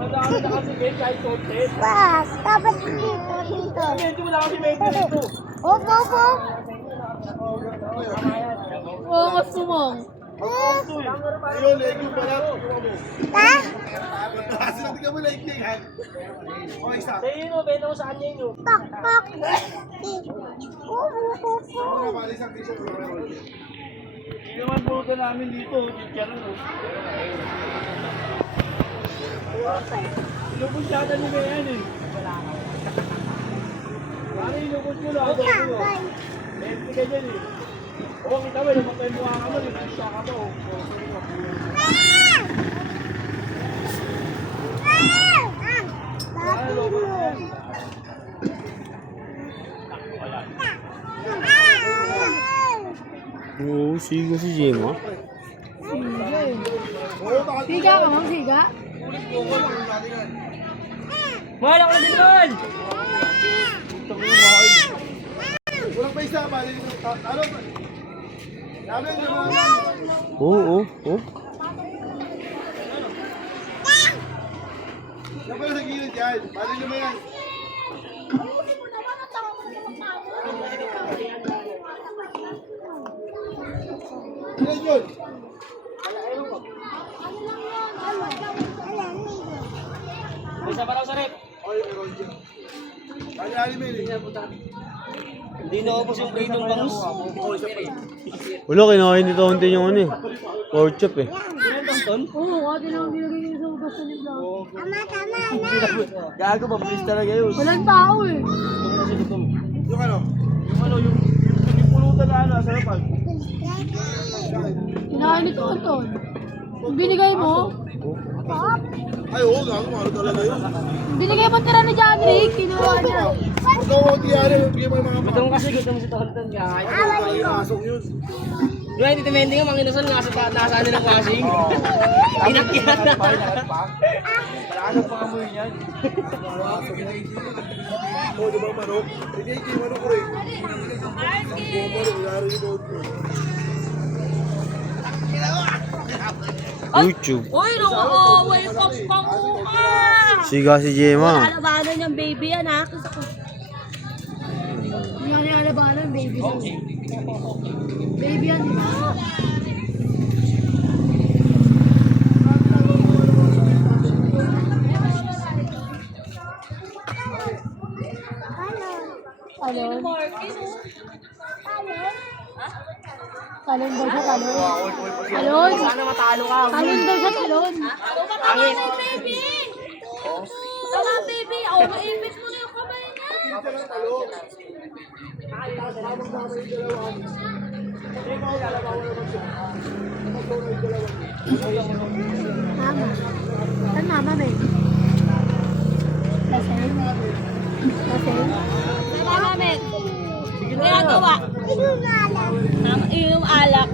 Madami na kasi Ben, kahit content. Pas, dapat dito. Medyo wala kasi medyo dito. Opo, opo. Oo, nga sumong. Ayun, leg yung pala. Ha? Kasi natin mo leg yung hand. Okay, stop. Sa'yo yun, Ben, ako sa kanya yun. Pak, pak. Opo. Hindi naman pulutan namin dito. Chicharo. Ilubos yata ni Mayan eh. Pare, ilubos mo lang. Mente ka dyan eh. Oo, kita mo, lumapay mo ka mo. Isa ka mo. Oo, sigo si Gemma. Siga ka, ma'am, siga. Mahal ako na din doon! Walang pa isa, mali. Ano? Ano yung naman? Oo. Yan pa sa gilid yan. Mali naman yan. Yan yun. Isa pa raw sa rep. Ay, meron dyan. Kaya anime eh. Hindi na ako yung plate ng bangus. Wala, kinain ni Tontin yung ano eh. Pork chop eh. Oo, kasi nang nilagay niyo sa ugas sa nila. Tama. Gago, mabilis talaga yun. Walang tao eh. Yung ano? Yung pulutan na ano, sa lapag. Kinain ito, Anton. Yung binigay mo, Ay, oo, gago, mahalo talaga yun. binigay mo tira ni John Rick, kinuha niya. Huwag daw ako tiyari, bigyan mo yung mga Gutom kasi, gutom si Tonton nga. Ay, asong yun. Diba, hindi timending nga, manginasal nga sa nasa ano ng washing. Inakyat na. Ano pa amoy niyan? Oo, di ba manok? Hindi, hindi manok rin. Ang buwan mo, laro yung boat mo. YouTube. Uy, nakakaway pang panguha! Siga si Gemma. Alabanan niyang baby yan ha. Yan yung alabanan, baby yan. Baby yan, di ba? Talon? Talon daw siya, talon. Talon? Sana matalo ka. Talon daw siya, talon. Angin. Baby! Tama, baby! Oh, maipit mo na yung kamay niya! Mama. Saan mama, Ben? Laseng? Laseng? Mama, Ben. Ginagawa. Inunalan. Inom alak.